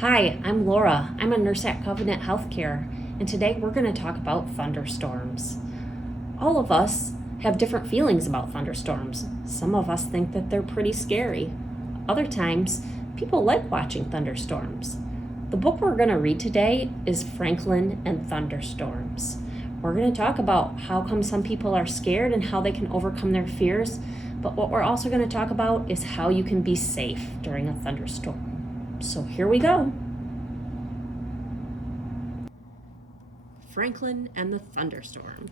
Hi, I'm Laura. I'm a nurse at Covenant Healthcare, and today we're going to talk about thunderstorms. All of us have different feelings about thunderstorms. Some of us think that they're pretty scary. Other times, people like watching thunderstorms. The book we're going to read today is Franklin and Thunderstorms. We're going to talk about how come some people are scared and how they can overcome their fears, but what we're also going to talk about is how you can be safe during a thunderstorm. So here we go. Franklin and the Thunderstorm.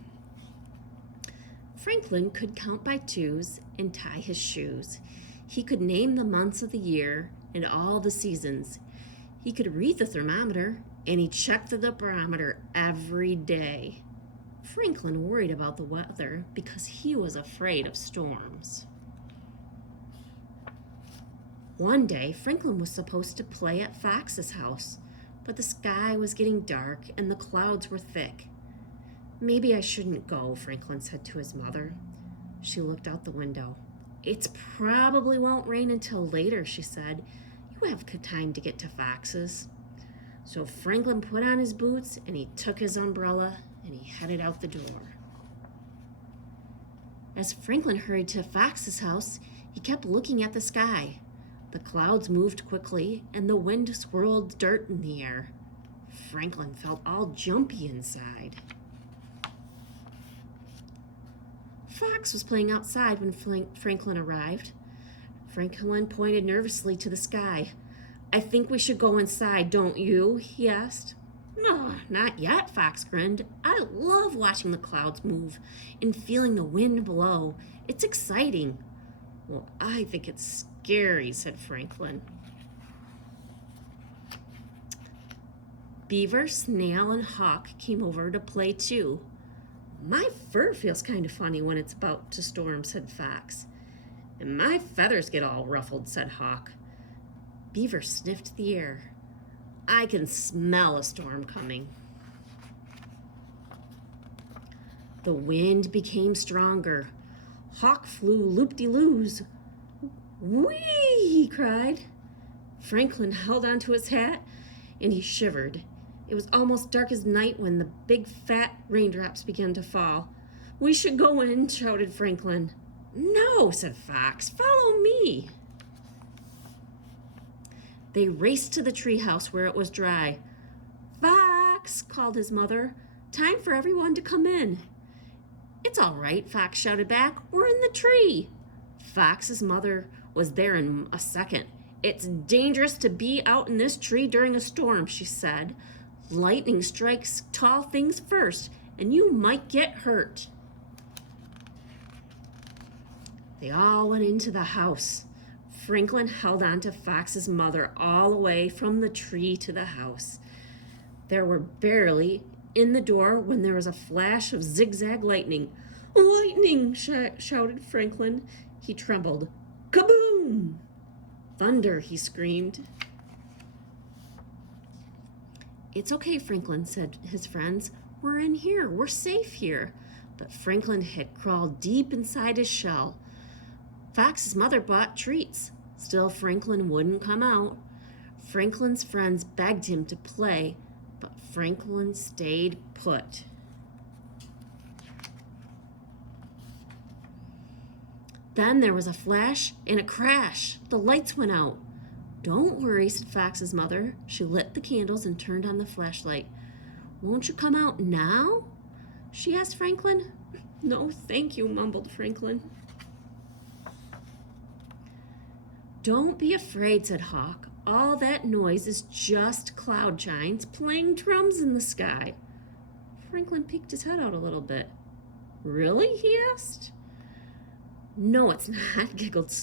Franklin could count by twos and tie his shoes. He could name the months of the year and all the seasons. He could read the thermometer, and he checked the barometer every day. Franklin worried about the weather because he was afraid of storms. One day, Franklin was supposed to play at Fox's house, but the sky was getting dark and the clouds were thick. "Maybe I shouldn't go," Franklin said to his mother. She looked out the window. "It probably won't rain until later," she said. "You have time to get to Fox's." So Franklin put on his boots and he took his umbrella and he headed out the door. As Franklin hurried to Fox's house, he kept looking at the sky. The clouds moved quickly, and the wind swirled dirt in the air. Franklin felt all jumpy inside. Fox was playing outside when Franklin arrived. Franklin pointed nervously to the sky. "I think we should go inside, don't you?" he asked. "No, not yet," Fox grinned. "I love watching the clouds move and feeling the wind blow. It's exciting." "Well, I think it's scary," said Franklin. Beaver, Snail, and Hawk came over to play too. "My fur feels kind of funny when it's about to storm," said Fox. "And my feathers get all ruffled," said Hawk. Beaver sniffed the air. "I can smell a storm coming." The wind became stronger. Hawk flew loop-de-loos. "Whee!" he cried. Franklin held onto his hat and he shivered. It was almost dark as night when the big fat raindrops began to fall. "We should go in," shouted Franklin. "No," said Fox. "Follow me." They raced to the treehouse where it was dry. "Fox," called his mother, "time for everyone to come in." "It's all right," Fox shouted back. "We're in the tree." Fox's mother was there in a second. "It's dangerous to be out in this tree during a storm," she said. "Lightning strikes tall things first, and you might get hurt." They all went into the house. Franklin held on to Fox's mother all the way from the tree to the house. They were barely in the door when there was a flash of zigzag lightning. "Lightning!" shouted Franklin. He trembled. "Kaboom!" "Thunder!" he screamed. "It's okay, Franklin," said his friends. "We're in here. We're safe here." But Franklin had crawled deep inside his shell. Fox's mother bought treats. Still, Franklin wouldn't come out. Franklin's friends begged him to play, but Franklin stayed put. Then there was a flash and a crash. The lights went out. "Don't worry," said Fox's mother. She lit the candles and turned on the flashlight. "Won't you come out now?" she asked Franklin. "No, thank you," mumbled Franklin. "Don't be afraid," said Hawk. "All that noise is just cloud giants playing drums in the sky." Franklin peeked his head out a little bit. "Really?" he asked. "No, it's not," giggled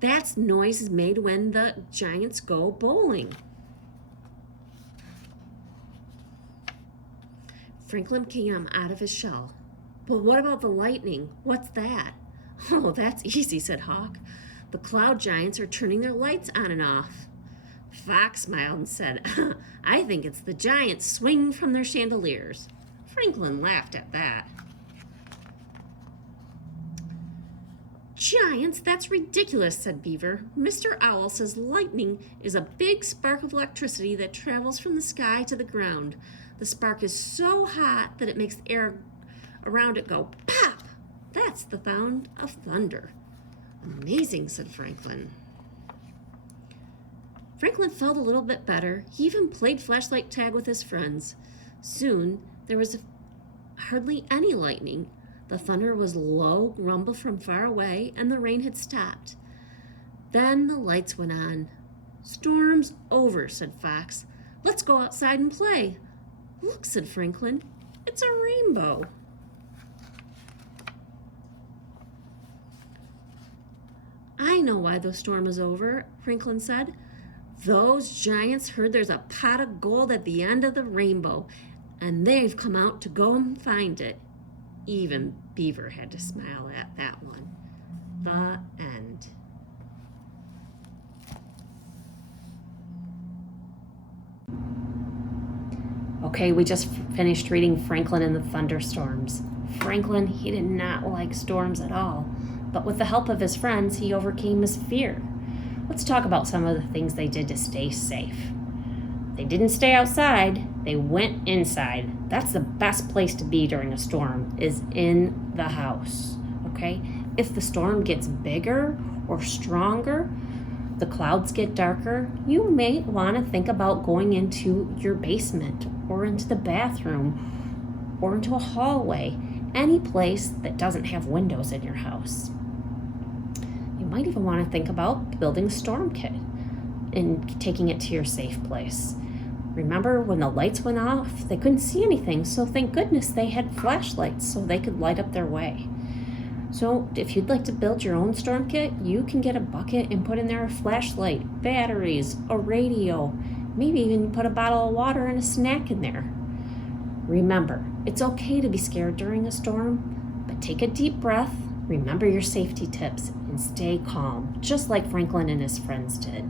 "That's noise made when the giants go bowling." Franklin came out of his shell. "But what about the lightning? What's that?" "Oh, that's easy," said Hawk. "The cloud giants are turning their lights on and off." Fox smiled and said, "I think it's the giants swinging from their chandeliers." Franklin laughed at that. giants, that's ridiculous, said Beaver. Mr. Owl says lightning is a big spark of electricity that travels from the sky to the ground. The spark is so hot that it makes the air around it go pop. That's the sound of thunder. Amazing, said Franklin. Franklin felt a little bit better. He even played flashlight tag with his friends. Soon, there was hardly any lightning. The thunder was low grumble from far away, and the rain had stopped. Then the lights went on. Storm's over, said Fox. Let's go outside and play. Look, said Franklin. It's a rainbow. I know why the storm is over, Franklin said. Those giants heard there's a pot of gold at the end of the rainbow, and they've come out to go and find it. Even Beaver had to smile at that one. The end. Okay, we just finished reading Franklin and the Thunderstorms. Franklin, he did not like storms at all, but with the help of his friends, he overcame his fear. Let's talk about some of the things they did to stay safe. They didn't stay outside, they went inside. That's the best place to be during a storm, is in the house, okay? If the storm gets bigger or stronger, the clouds get darker, you may want to think about going into your basement or into the bathroom or into a hallway, any place that doesn't have windows in your house. You might even want to think about building a storm kit and taking it to your safe place. Remember when the lights went off, they couldn't see anything, so thank goodness they had flashlights so they could light up their way. So if you'd like to build your own storm kit, you can get a bucket and put in there a flashlight, batteries, a radio, maybe even put a bottle of water and a snack in there. Remember, it's okay to be scared during a storm, but take a deep breath, remember your safety tips, and stay calm, just like Franklin and his friends did.